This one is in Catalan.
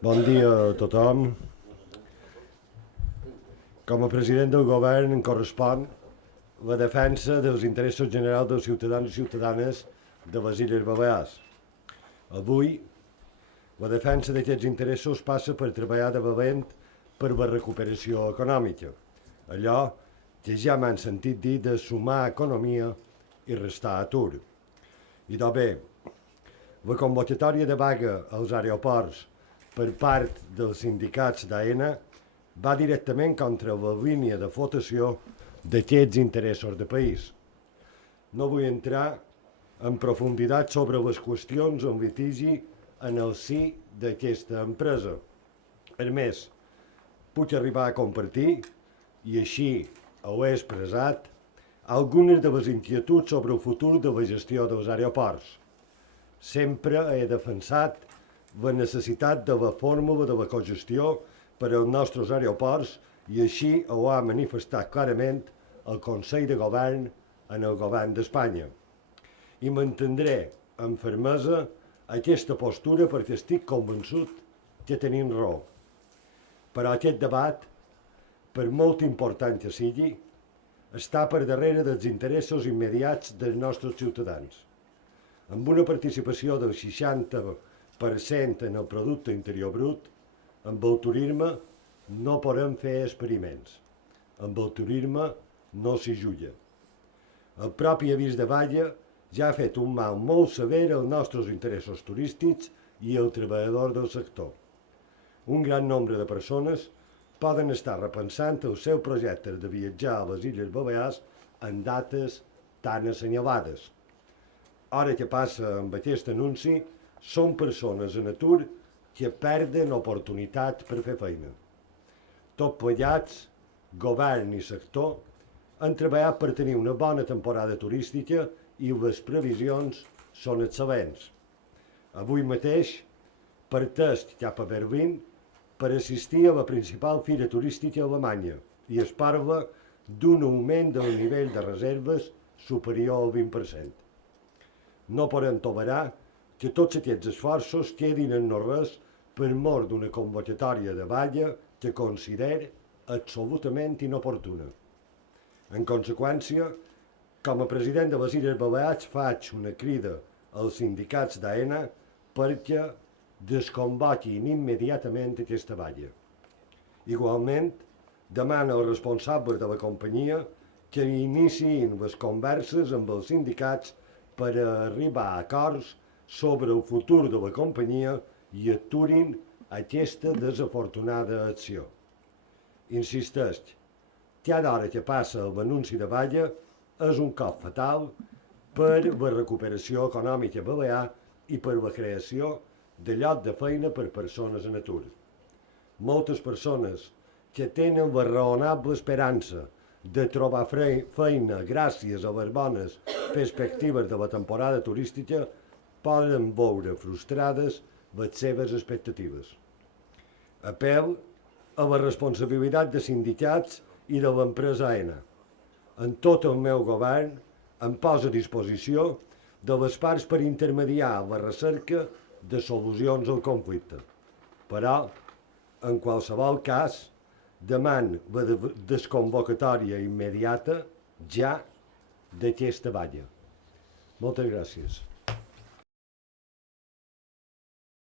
Bon dia a tothom. Com a president del govern em correspon la defensa dels interessos generals dels ciutadans i ciutadanes de les Illes Balears. Avui, la defensa d'aquests interessos passa per treballar de valent per la recuperació econòmica, allò que ja m'han sentit dir de sumar economia i restar atur. I doncs bé, la convocatòria de vaga als aeroports per part dels sindicats d'AENA va directament contra la línia de flotació d'aquests interessos de país. No vull entrar en profunditat sobre les qüestions en litigi en el si d'aquesta empresa. A més, puc arribar a compartir, i així ho he expressat, algunes de les inquietuds sobre el futur de la gestió dels aeroports. Sempre he defensat la necessitat de la fórmula de la cogestió per als nostres aeroports i així ho ha manifestat clarament el Consell de Govern en el Govern d'Espanya. I mantindré amb fermesa aquesta postura perquè estic convençut que tenim raó. Però aquest debat, per molt important que sigui, està per darrere dels interessos immediats dels nostres ciutadans. Amb una participació del 60% en el producte interior brut, amb el turisme no podem fer experiments. Amb el turisme no s'hi juga. El propi avís de vaga ja ha fet un mal molt sever als nostres interessos turístics i als treballadors del sector. Un gran nombre de persones poden estar repensant els seus projectes de viatjar a les Illes Balears en dates tan assenyalades. Ara que passa amb aquest anunci, són persones en atur que perden oportunitats per fer feina. Tot plegats, govern i sector, han treballat per tenir una bona temporada turística i les previsions són excel·lents. Avui mateix partesc cap a Berlín per assistir a la principal fira turística alemanya i es parla d'un augment del nivell de reserves superior al 20%. No podem tolerar que tots aquests esforços quedin en no res per mor d'una convocatòria de vaga que considero absolutament inoportuna. En conseqüència, com a president de les Illes Balears faig una crida als sindicats d'AENA perquè desconvoquin immediatament aquesta vaga. Igualment, demana als responsables de la companyia que iniciïn les converses amb els sindicats per arribar a acords sobre el futur de la companyia i aturin aquesta desafortunada acció. Insisteix, cada hora que passa l'anunci de vaga és un cop fatal per la recuperació econòmica balear i per la creació de llocs de feina per persones en atur. Moltes persones que tenen la raonable esperança de trobar feina gràcies a les bones perspectives de la temporada turística poden veure frustrades les seves expectatives. Apel a la responsabilitat de sindicats i de l'empresa AENA. En tot el meu govern em posa a disposició de les parts per intermediar la recerca de solucions al conflicte. Però, en qualsevol cas, deman la desconvocatòria immediata ja d'aquesta vaga. Moltes gràcies.